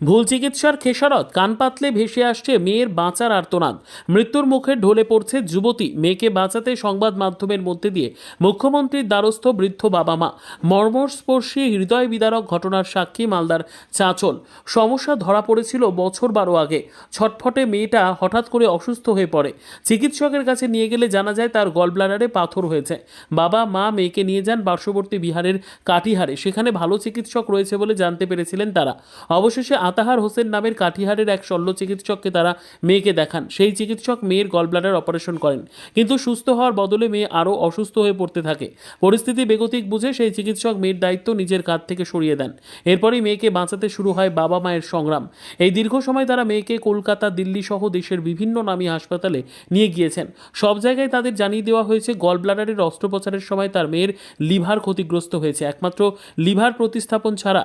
ভুল চিকিৎসার খেসারত, কান পাতলে ভেসে আসছে মেয়ের বাঁচার আর্তনাদ। মৃত্যুর মুখে ঢলে পড়ছে যুবতী, মেয়েকে বাঁচাতে সংবাদ মাধ্যমের মধ্যে দিয়ে মুখ্যমন্ত্রীর দ্বারস্থ বৃদ্ধ বাবা মা। মর্মস্পর্শী হৃদয় বিদারক ঘটনার সাক্ষী মালদার চাঁচল। সমস্যা ধরা পড়েছিল বছর বারো আগে। ছটফটে মেয়েটা হঠাৎ করে অসুস্থ হয়ে পড়ে। চিকিৎসকের কাছে নিয়ে গেলে জানা যায় তার গলব্লাডারে পাথর হয়েছে। বাবা মা মেয়েকে নিয়ে যান পার্শ্ববর্তী বিহারের কাটিহারে। সেখানে ভালো চিকিৎসক রয়েছে বলে জানতে পেরেছিলেন তারা। অবশেষে আতাহার হোসেন নামের কাঠিহারের এক শল্য চিকিৎসককে তারা মেয়েকে দেখান। সেই চিকিৎসক মেয়ের গলব্লাডার অপারেশন করেন। কিন্তু সুস্থ হওয়ার বদলে মেয়ে আরও অসুস্থ হয়ে পড়তে থাকে। পরিস্থিতি বেগতিক বুঝে সেই চিকিৎসক মেয়ের দায়িত্ব নিজের কাঁধ থেকে সরিয়ে দেন। এরপরই মেয়েকে বাঁচাতে শুরু হয় বাবা মায়ের সংগ্রাম। এই দীর্ঘ সময় তারা মেয়েকে কলকাতা, দিল্লি সহ দেশের বিভিন্ন নামী হাসপাতালে নিয়ে গিয়েছেন। সব জায়গায় তাদের জানিয়ে দেওয়া হয়েছে গল ব্লাডারের অস্ত্রোপচারের সময় তার মেয়ের লিভার ক্ষতিগ্রস্ত হয়েছে। একমাত্র লিভার প্রতিস্থাপন ছাড়া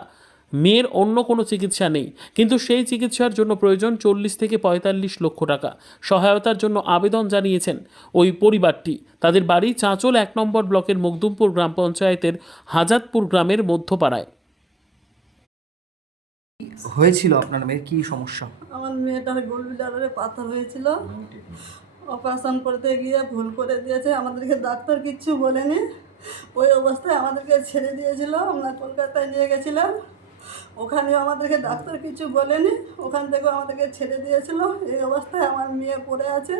মেয়ের অন্য কোনো চিকিৎসা নেই। কিন্তু সেই চিকিৎসার জন্য প্রয়োজন চল্লিশ থেকে পঁয়তাল্লিশ লক্ষ টাকা। সহায়তার জন্য আবেদন জানিয়েছেন ওই পরিবারটি। তাদের বাড়ি চাঁচল এক নম্বর ব্লকের মকদুমপুর গ্রাম পঞ্চায়েতের হাজাতপুর গ্রামের মধ্যপাড়ায়। হয়েছিল আপনার মেয়ের কি সমস্যা? আমার মেয়েটার গোল বিলারে পাথর হয়েছিল। অপারেশন করতে গিয়ে ভুল করে দিয়েছে। আমাদেরকে ডাক্তার কিচ্ছু বলেনি। ওই অবস্থায় আমাদেরকে ছেড়ে দিয়েছিল। আমরা কলকাতায় নিয়ে গেছিলাম। ওখানেও আমাদেরকে ডাক্তার কিছু বলেনি ওখান থেকেও আমাদেরকে ছেড়ে দিয়েছিল। এই অবস্থায় আমার মেয়ে পড়ে আছে।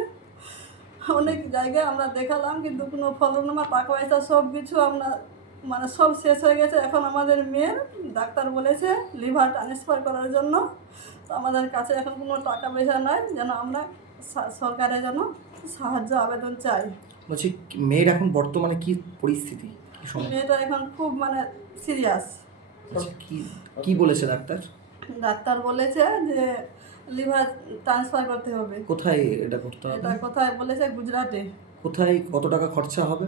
অনেক জায়গায় আমরা দেখালাম কিন্তু কোনো ফলনামা টাকা পয়সা সব কিছু আমরা মানে সব শেষ হয়ে গেছে। এখন আমাদের মেয়ের ডাক্তার বলেছে লিভার ট্রান্সফার করার জন্য। তো আমাদের কাছে এখন কোনো টাকা পয়সা নাই যেন আমরা সরকারে যেন সাহায্য আবেদন চাই। বলছি মেয়ের এখন বর্তমানে কি পরিস্থিতি? মেয়েটা এখন খুব মানে সিরিয়াস কি কি বলেছে ডাক্তার? ডাক্তার বলেছে যে লিভার ট্রান্সফার করতে হবে। কোথায় এটা করতে হবে? এটা কোথায় বলেছে? গুজরাটে। কোথায় কত টাকা খরচা হবে?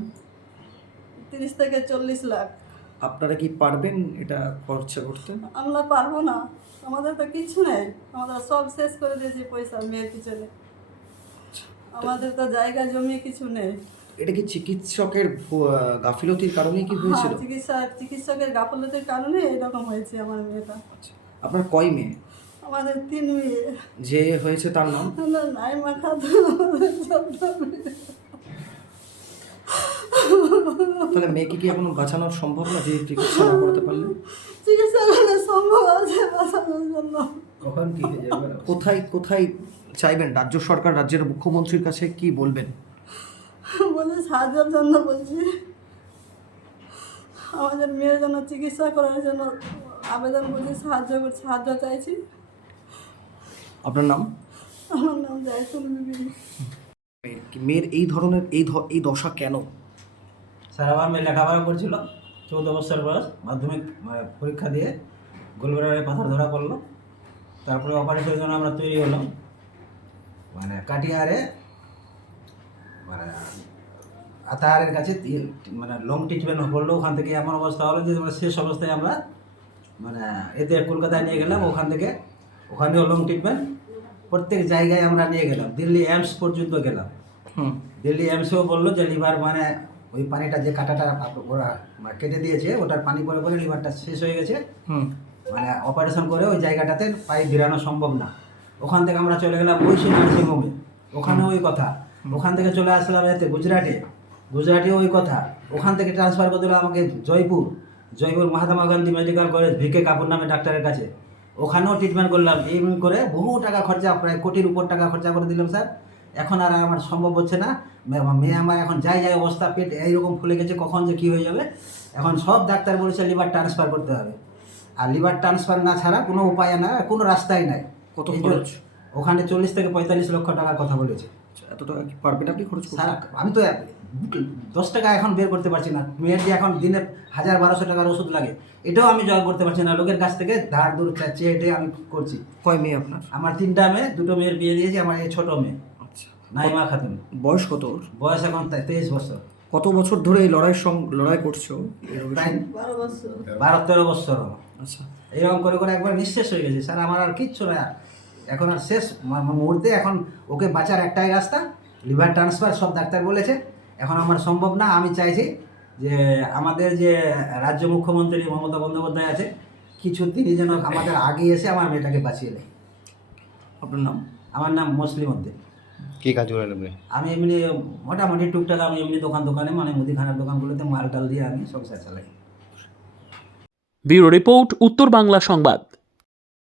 তিরিশ থেকে চল্লিশ লাখ। আপনারা কি পারবেন এটা খরচা করতে? আমরা পারব না। আমাদের তো কিছু নেই। আমরা সব শেষ করে দিয়েছি পয়সা মেয়ের পিছনে। আমাদের তো জায়গা জমি কিছু নেই। এটা কি চিকিৎসকের গাফিলতির কারণে কি হয়েছিল? হ্যাঁ, চিকিৎসা চিকিৎসকের গাফিলতির কারণে এরকম হয়েছে আমার মেয়েটা। আপনার কয় মেয়ে? আমাদের তিন মেয়ে। যে হয়েছে তার নাম? আমরা নাই মাখা তাহলে মেয়েকে কি এখন বাঁচানো সম্ভব না যে চিকিৎসা না করতে পারলে? চিকিৎসা করলে সম্ভব আছে বাঁচানোর জন্য। কোথায় কোথায় চাইবেন? রাজ্য সরকার রাজ্যের মুখ্যমন্ত্রীর কাছে কি বলবেন? বলে সাহায্যের জন্য বলছি। আমাদের মেয়ের জন্য চিকিৎসা করার জন্য আবেদন করছি সাহায্য করছি সাহায্য চাইছি। আপনার নাম? আমার নাম জায়তুল বিবি। মেয়ের- মেয়ের এই ধরনের এই এই দশা কেন? স্যার আমার মেয়ে লেখাপড়া করছিল চৌদ্দ বছর বয়স মাধ্যমিক মানে পরীক্ষা দিয়ে গোলবেড়ারে পাথর ধরা পড়ল। তারপরে অপারেশনের জন্য আমরা তৈরি হলাম। মানে কাটিয়ারে মানে আতাহারের কাছে মানে লং ট্রিটমেন্ট করল ওখান থেকে এমন অবস্থা হলো যে আমরা শেষ অবস্থায় আমরা মানে এতে কলকাতায় নিয়ে গেলাম ওখান থেকে ওখানেও লং ট্রিটমেন্ট প্রত্যেক জায়গায় আমরা নিয়ে গেলাম দিল্লি এমস পর্যন্ত গেলাম। দিল্লি এমসেও বলল যে লিভার মানে ওই পানিটা যে কাটাটা ওরা মানে কেটে দিয়েছে ওটার পানি পরে পরে লিভারটা শেষ হয়ে গেছে। হুম। মানে অপারেশন করে ওই জায়গাটাতে পায়ে ভিড়ানো সম্ভব না। ওখান থেকে আমরা চলে গেলাম ঐশী নার্সিংহোমে ওখানেও ওই কথা। ওখান থেকে চলে আসলাম এতে গুজরাটে। গুজরাটেও ওই কথা। ওখান থেকে ট্রান্সফার করে দিল আমাকে Jaipur. Jaipur Mahatma Gandhi medical college V K Kapoor নামে ডাক্তারের কাছে। ওখানেও ট্রিটমেন্ট করলাম। এমনি করে বহু টাকা খরচা প্রায় কোটির উপর টাকা খরচা করে দিলাম স্যার। এখন আর আমার সম্ভব হচ্ছে না। মেয়ে আমার এখন যাই যাই অবস্থা পেট এইরকম ফুলে গেছে কখন যে কী হয়ে যাবে? এখন সব ডাক্তার বলেছে লিভার ট্রান্সফার করতে হবে। আর লিভার ট্রান্সফার না ছাড়া কোনো উপায় না কোনো রাস্তাই নাই। কত খরচ? ওখানে চল্লিশ থেকে পঁয়তাল্লিশ লক্ষ টাকার কথা বলেছে। এত টাকা কি পারবেন আপনি খরচ করতে? স্যার আমি তো দশ টাকা এখন বের করতে পারছি না। মেয়ের যে এখন দিনে হাজার বারোশো টাকার ওষুধ লাগে এটাও আমি জোগাড় করতে পারছি না। লোকের কাছ থেকে ধার দূর চা- চেয়ে এটাই আমি করছি। কয় মেয়ে আপনার? আমার তিনটা মেয়ে দুটো মেয়ের বিয়ে দিয়েছি আমার এই ছোট মেয়ে আচ্ছা। নাইমা খাতুন। বয়স কত বয়স এখন তেইশ বছর। কত বছর ধরে এই সঙ্গ লড়াই করছ? বারো তেরো বছর। আচ্ছা। এরকম করে করে একবার নিঃশেষ হয়ে গেছে। স্যার আমার আর কিচ্ছু না এখন আর শেষ মুহূর্তে এখন ওকে বাঁচার একটাই রাস্তা লিভার ট্রান্সফার সব ডাক্তার বলেছে। এখন আমার সম্ভব না আমি চাইছি যে আমাদের যে রাজ্য মুখ্যমন্ত্রী মমতা বন্দ্যোপাধ্যায় আছে কিছু তিনি যেন আমাদের আগে এসে আমার মেয়েটাকে বাঁচিয়ে নেয়। আপনার নাম? আমার নাম মুসলিম উদ্দিন। কি কাজ করেন আপনি? আমি এমনি মোটামুটি টুকটাক আমি এমনি দোকান দোকানে মানে মুদিখানার দোকানগুলোতে মাল টাল দিয়ে আমি সংসার চালাই। ব্যুরো রিপোর্ট উত্তর বাংলা সংবাদ।